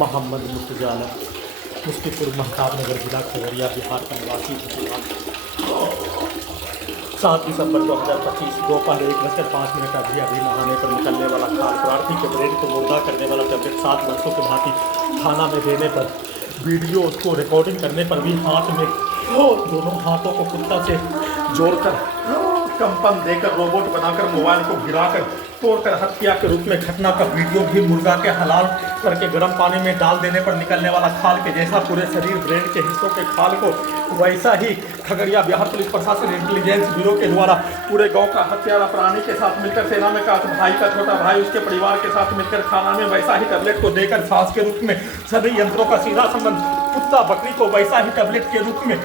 मोहम्मद मुर्तज़ा मुफ्तीपुर महताब नगर जिला खगड़िया बिहार का निवासी थे। 7 दिसंबर 2025 दोपहर 1:05 अभी नहाने पर निकलने वाला खाल प्रार्थी के ब्रेन को मुर्दा करने वाला टैबलेट 7 वर्षों के भांति थाना में देने पर वीडियो उसको रिकॉर्डिंग करने पर भी हाथ में दोनों हाथों को कुत्ता से जोड़कर कंपन देकर रोबोट बनाकर मोबाइल को गिराकर तोड़कर हत्या के रूप में घटना का वीडियो भी मुर्गा के हलाल करके गर्म पानी में डाल देने पर निकलने वाला खाल के जैसा पूरे शरीर ब्रेन के हिस्सों के खाल को वैसा ही खगड़िया बिहार पुलिस प्रशासन इंटेलिजेंस ब्यूरो के द्वारा पूरे गांव का हत्यारा प्राणी के साथ मिलकर सेना में का भाई का छोटा भाई उसके परिवार के साथ मिलकर खाना में वैसा ही टैबलेट को देकर सांस के रूप में सभी यंत्रों का सीधा संबंध कुत्ता बकरी को वैसा ही टैबलेट के रूप में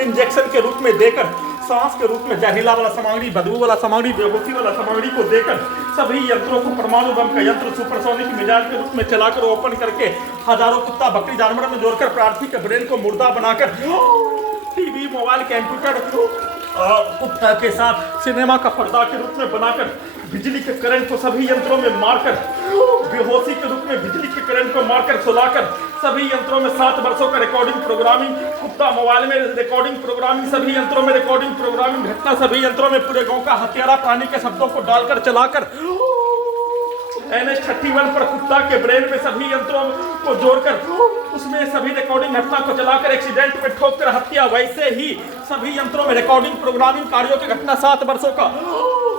इंजेक्शन के रूप में देकर सांस के रूप में जहरीला वाला सामग्री बदबू वाला सामग्री बेहोशी वाला सामग्री को देकर सभी यंत्रों को परमाणु बम का यंत्र सुपरसोनिक मिजाज के रूप में चलाकर ओपन करके हजारों कुत्ता बकरी जानवर में जोड़कर प्रार्थी के ब्रेन को मुर्दा बनाकर टीवी मोबाइल कंप्यूटर कुत्ता के साथ सिनेमा का पर्दा के रूप में बनाकर बिजली के करंट को सभी यंत्रों में मारकर बेहोशी के रूप में बिजली के करंट को मारकर सुलाकर सभी यंत्रों में 7 वर्षों का रिकॉर्डिंग प्रोग्रामिंग कुत्ता मोबाइल में रिकॉर्डिंग प्रोग्रामिंग सभी यंत्रों में रिकॉर्डिंग प्रोग्रामिंग घटना सभी यंत्रों में पूरे गांव का हत्यारा प्राणी के शब्दों को डालकर चलाकर NH31 पर कुत्ता के ब्रेन में सभी यंत्रों को जोड़कर उसमें सभी रिकॉर्डिंग घटना को चलाकर एक्सीडेंट में ठोककर हत्या वैसे ही सभी यंत्रों में रिकॉर्डिंग प्रोग्रामिंग कार्यों की घटना 7 वर्षों का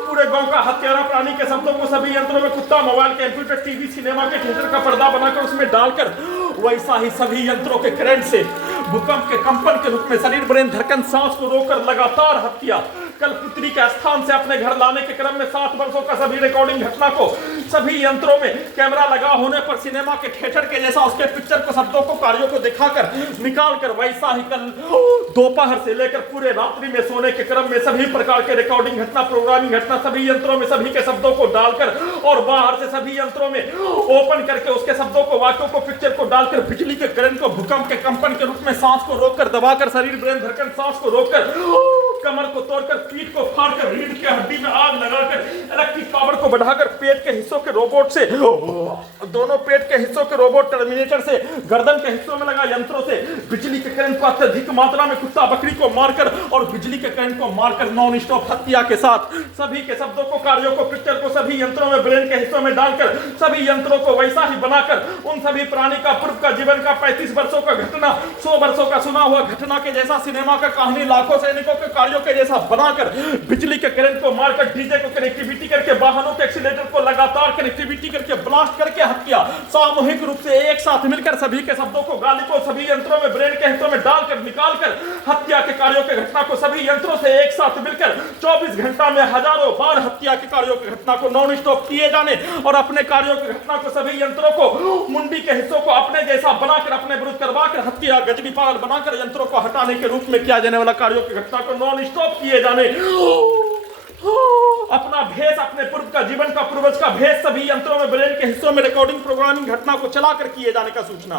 पूरे गांव का हत्यारा प्राणी के शब्दों को सभी यंत्रों में कुत्ता मोबाइल कंप्यूटर टीवी सिनेमा के थिएटर का पर्दा बनाकर उसमें डालकर वैसा ही सभी यंत्रों के करंट से भूकंप के कंपन के रूप में शरीर ब्रेन धड़कन सांस को रोककर लगातार हत्या कल पुत्री के स्थान से अपने घर लाने के क्रम में 7 वर्षों का सभी रिकॉर्डिंग घटना को सभी यंत्रों में कैमरा लगा होने पर सिनेमा के थिएटर के जैसा उसके पिक्चर को शब्दों को कार्यों को दिखाकर निकाल कर वैसा ही कल दोपहर से लेकर पूरे रात्रि में सोने के क्रम में सभी प्रकार के रिकॉर्डिंग घटना प्रोग्रामिंग घटना सभी यंत्रों में सभी के शब्दों को डालकर और बाहर से सभी यंत्रों में ओपन करके उसके शब्दों को वाक्यों को पिक्चर को डालकर बिजली के करंट को भूकंप के कंपन के रूप में सांस को रोककर दबाकर शरीर ब्रेन धड़कन सांस को रोककर कमर को तोड़कर पीठ को फाड़कर रीढ़ के हड्डी में आग लगाकर इलेक्ट्रिक पावर को बढ़ाकर पेट के हिस्सों के रोबोट से दोनों पेट के हिस्सों के रोबोट टर्मिनेटर से गर्दन के हिस्सों में लगा यंत्रों से बिजली के करंट को अत्यधिक मात्रा में कुत्ता बकरी को मारकर और बिजली के करंट को मारकर नॉन स्टॉप हत्या के साथ सभी के शब्दों को कार्यों को पिक्चर को सभी यंत्रों में ब्रेन के हिस्सों में डालकर सभी यंत्रों को वैसा ही बनाकर उन सभी प्राणी का पूर्व का जीवन का 35 वर्षों का घटना 100 वर्षों का सुना हुआ घटना के जैसा सिनेमा का कहानी लाखों सैनिकों के कार्यों के जैसा बनाकर बिजली के करंट को मारकर डीजे को कनेक्टिविटी करके वाहनों के एक्सीलेटर को लगातार कनेक्टिविटी करके ब्लास्ट करके हत्या सामूहिक रूप से एक साथ मिलकर सभी के शब्दों को गाली को सभी यंत्रों में ब्रेन के हिस्सों में डालकर निकालकर हत्या के कार्यों के घटना को सभी यंत्रों से एक साथ मिलकर 24 घंटा में हजारों बार हत्या के कार्यों की घटना को नॉन स्टॉप किए जाने और अपने कार्यों की घटना को सभी यंत्रों को मुंडी के हिस्सों को अपने जैसा बनाकर अपने विरुद्ध करवाकर हत्या गजनी पागल बनाकर यंत्रों को हटाने के रूप में किया जाने वाला कार्यों की घटना को नॉन स्टॉप किए जाने अपना भेष अपने पूर्व का जीवन का पूर्वज का भेष सभी यंत्रों में ब्रेन के हिस्सों में रिकॉर्डिंग प्रोग्रामिंग घटना को चलाकर किए जाने का सूचना।